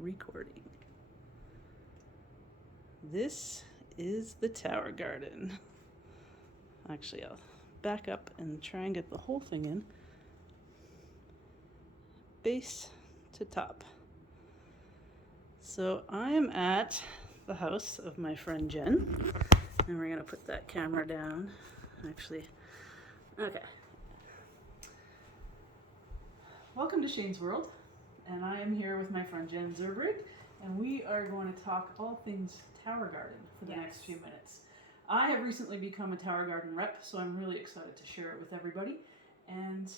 recording. This is the tower garden. Actually, I'll back up and try and get the whole thing in. Base to top. So I am at the house of my friend Jen, and we're gonna put that camera down. Actually, okay. Welcome to Shane's World, and I am here with my friend Jen Zurbrigg, and we are going to talk all things tower garden for the next few minutes. I have recently become a tower garden rep, so I'm really excited to share it with everybody. And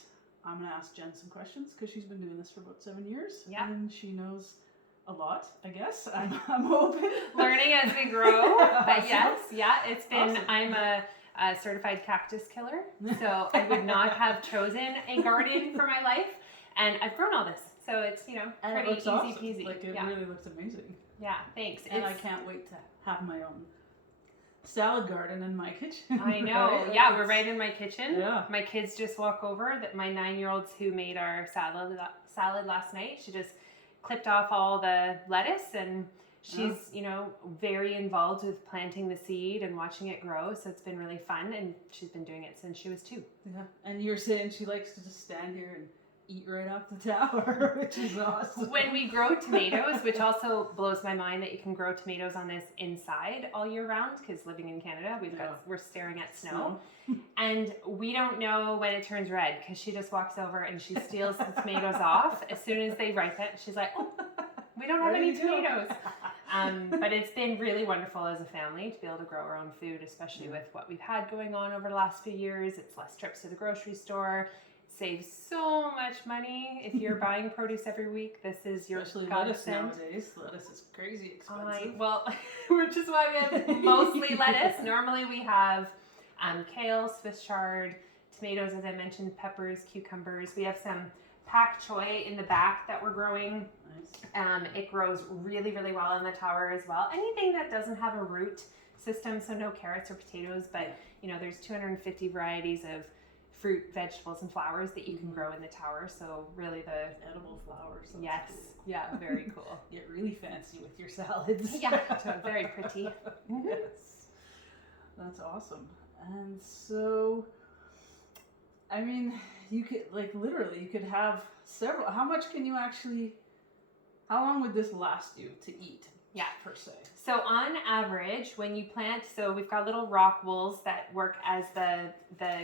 I'm going to ask Jen some questions because she's been doing this for about 7 years, and she knows a lot, I guess. I'm open. Learning as we grow, but yes, it's been, awesome. I'm a certified cactus killer, so I would not have chosen a garden for my life, and I've grown all this, so it's, pretty easy peasy. Like, it really looks amazing. Yeah, thanks. And I can't wait to have my own salad garden in my kitchen. I know. Right? Yeah, we're right in my kitchen. Yeah. My kids just walk over. That my 9-year-olds who made our salad last night. She just clipped off all the lettuce, and she's very involved with planting the seed and watching it grow. So it's been really fun, and she's been doing it since she was 2. Yeah. And you're saying she likes to just stand here and eat right off the tower, which is awesome. When we grow tomatoes, which also blows my mind that you can grow tomatoes on this inside all year round, because living in Canada, we're staring at snow. And we don't know when it turns red, because she just walks over and she steals the tomatoes off as soon as they ripen. She's like, oh, we don't have any tomatoes. But it's been really wonderful as a family to be able to grow our own food, especially with what we've had going on over the last few years. It's less trips to the grocery store. Saves so much money if you're buying produce every week. This is your especially lettuce nowadays. Lettuce is crazy expensive. Which is why we have mostly lettuce. Normally we have kale, Swiss chard, tomatoes, as I mentioned, peppers, cucumbers. We have some pak choi in the back that we're growing. Nice. It grows really, really well in the tower as well. Anything that doesn't have a root system, so no carrots or potatoes, but there's 250 varieties of fruit, vegetables, and flowers that you can grow in the tower. So really the edible flowers. Yes. Cool. Yeah, very cool. Get really fancy with your salads. Yeah, so very pretty. Yes. That's awesome. And so, I mean, you could, literally, you could have several. How long would this last you to eat? Yeah. Per se. So on average, when you plant, so we've got little rock wools that work as the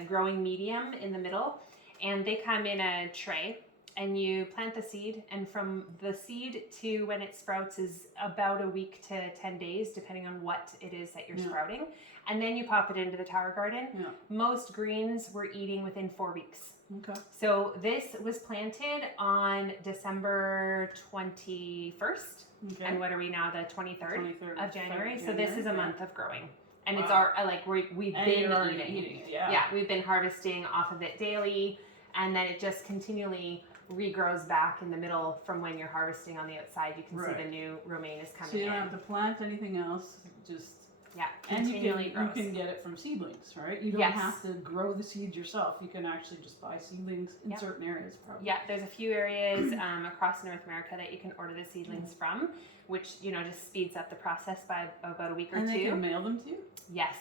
growing medium in the middle, and they come in a tray, and you plant the seed, and from the seed to when it sprouts is about a week to 10 days, depending on what it is that you're sprouting. And then you pop it into the tower garden. Yeah. Most greens we're eating within 4 weeks. Okay. So this was planted on December 21st. Okay. And what are we now, the 23rd of January? So this is a month of growing. And it's our, we've been eating it. Yeah, we've been harvesting off of it daily. And then it just continually regrows back in the middle from when you're harvesting on the outside. You can see the new romaine is coming in. So you don't have to plant anything else, just... Yeah, continually grows. You can get it from seedlings, right? You don't have to grow the seeds yourself. You can actually just buy seedlings in certain areas, probably. Yeah, there's a few areas across North America that you can order the seedlings from, which just speeds up the process by about a week or 2. And they can mail them to you? Yes,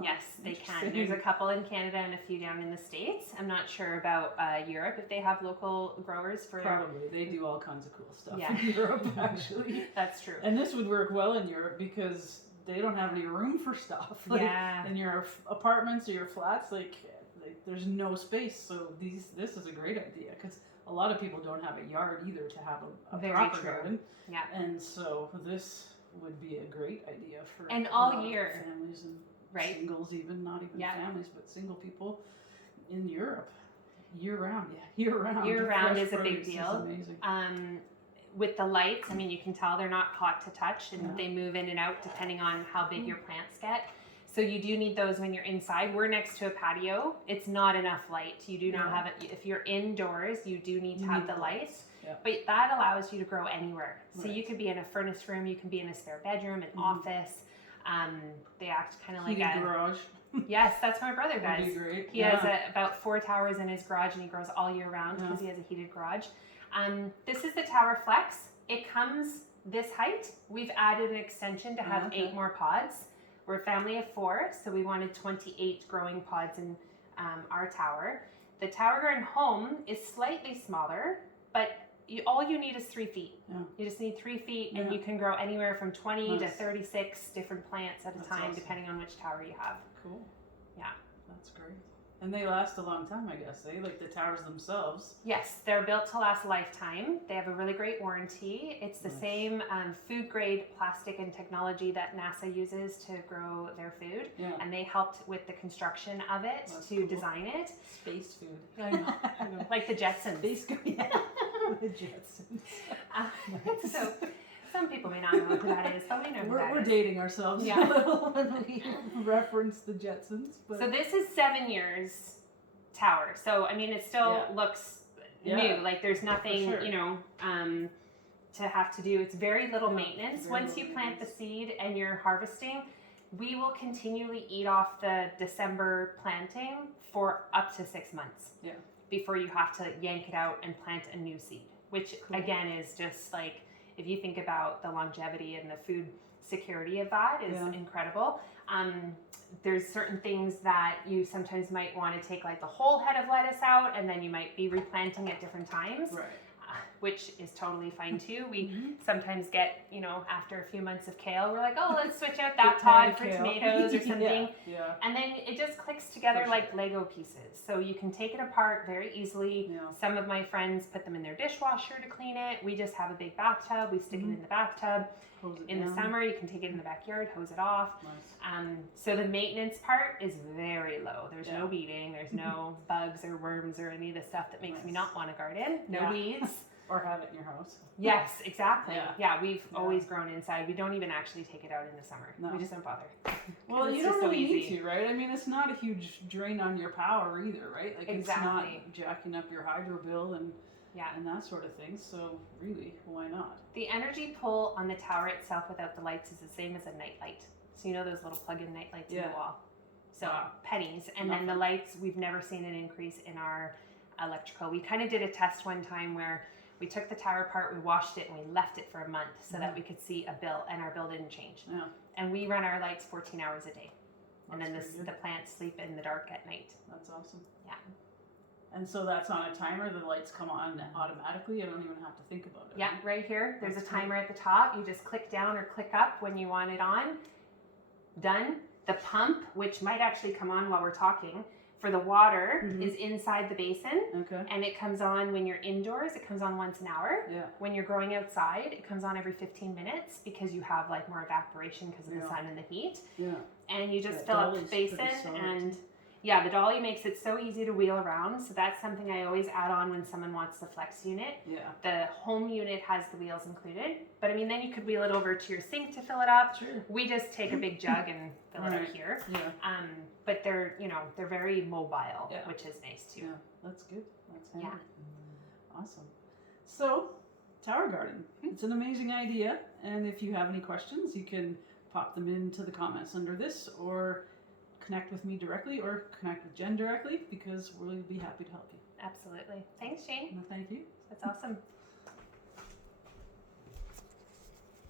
yes, they can. There's a couple in Canada and a few down in the States. I'm not sure about Europe if they have local growers for. Probably, they do all kinds of cool stuff in Europe, actually. That's true. And this would work well in Europe because they don't have any room for stuff. In your apartments or your flats, there's no space. So this is a great idea because a lot of people don't have a yard either to have a proper garden. Yeah. And so this would be a great idea for all year families and singles, even not even families, but single people in Europe year round. Yeah, year round is a big deal. Is amazing. With the lights, I mean, you can tell they're not hot to touch, and they move in and out depending on how big your plants get. So you do need those when you're inside. We're next to a patio. It's not enough light. You do not have it. If you're indoors, you do need to have the lights. Yeah. But that allows you to grow anywhere. So you could be in a furnace room, you can be in a spare bedroom, an office. They act kind of like a garage. Yes, that's what my brother does. That'd be great. He has about 4 towers in his garage, and he grows all year round because he has a heated garage. This is the Tower Flex. It comes this height, we've added an extension to have Okay. 8 more pods. We're a family of 4, so we wanted 28 growing pods in our tower. The tower garden home is slightly smaller, but all you need is 3 feet. Yeah. You just need 3 feet, and Yeah. you can grow anywhere from 20 to Nice. 36 different plants at a That's time, awesome. depending on which tower you have. Cool. Yeah. That's great. And they last a long time, I guess. They like the towers themselves. Yes, they're built to last a lifetime. They have a really great warranty. It's the Nice. same food grade plastic and technology that NASA uses to grow their food. Yeah. And they helped with the construction of it That's to cool. design it. Space food. I know. Like the Jetsons. Space food. Yeah. The Jetsons. Nice. So some people may not know who that is, but we know who that We're is. dating ourselves Yeah. a little when we reference the Jetsons. But So this is 7 years tower. So I mean, it still Yeah. looks Yeah. new. Like there's nothing, sure. you know, to have to do. It's very little Yeah, maintenance. very Once you little plant the maintenance. seed and you're harvesting, we will continually eat off the December planting for up to 6 months. Yeah. Before you have to yank it out and plant a new seed, which Cool. again is just like, if you think about the longevity and the food security of that is Yeah. incredible. There's certain things that you sometimes might want to take like the whole head of lettuce out, and then you might be replanting at different times, Right. which is totally fine too. We Mhm. sometimes get, you know, after a few months of kale, we're like, oh, let's switch out Good that kind pod of for kale. tomatoes or something. Yeah. And then it just clicks together For like sure. Lego pieces. So you can take it apart very easily. Yeah. Some of my friends put them in their dishwasher to clean it. We just have a big bathtub. We stick it in the bathtub. Hose it In the down. summer, you can take it in the backyard, hose it off. Nice. So the maintenance part is very low. There's Yeah. no weeding. There's no bugs or worms or any of the stuff that makes me Nice. not want to garden. No Yeah. weeds. Or have it in your house. Yes, exactly. Yeah. Yeah, we've Yeah. always grown inside. We don't even actually take it out in the summer. No. We just don't bother. Well, It's you just don't so really need easy. to, right? I mean, it's not a huge drain on your power either, right? Like Exactly. it's not jacking up your hydro bill and Yeah. that sort of thing. So really, why not? The energy pull on the tower itself without the lights is the same as a night light. So you know those little plug-in night lights in Yeah. the wall? So Wow. pennies. And then the Nothing. lights, we've never seen an increase in our electrical. We kind of did a test one time where we took the tower apart, we washed it, and we left it for a month so that we could see a bill, and our bill didn't change. Yeah. And we run our lights 14 hours a day. And then That's pretty the good. plants sleep in the dark at night. That's awesome. Yeah. And so that's on a timer. The lights come on automatically. I don't even have to think about it. Yeah, right? right here. There's That's a cool. timer at the top. You just click down or click up when you want it on. Done. The pump, which might actually come on while we're talking, for the water Mhm. is inside the basin, Okay. and it comes on when you're indoors. It comes on once an hour. Yeah. When you're growing outside, it comes on every 15 minutes because you have like more evaporation because of the Yeah. sun and the heat. Yeah. And you just That fill up the dolly's pretty basin, solid, and too. yeah, the dolly makes it so easy to wheel around. So that's something I always add on when someone wants the flex unit. Yeah. The home unit has the wheels included, but I mean, then you could wheel it over to your sink to fill it up. Sure. We just take a big jug and fill it Right. up here. Yeah. But they're, you know, they're very mobile, Yeah. which is nice too. Yeah. That's good. That's handy. Yeah. Awesome. So, Tower Garden. It's an amazing idea. And if you have any questions, you can pop them into the comments under this, or connect with me directly, or connect with Jen directly, because we'll be happy to help you. Absolutely. Thanks, Shane. Thank you. That's awesome.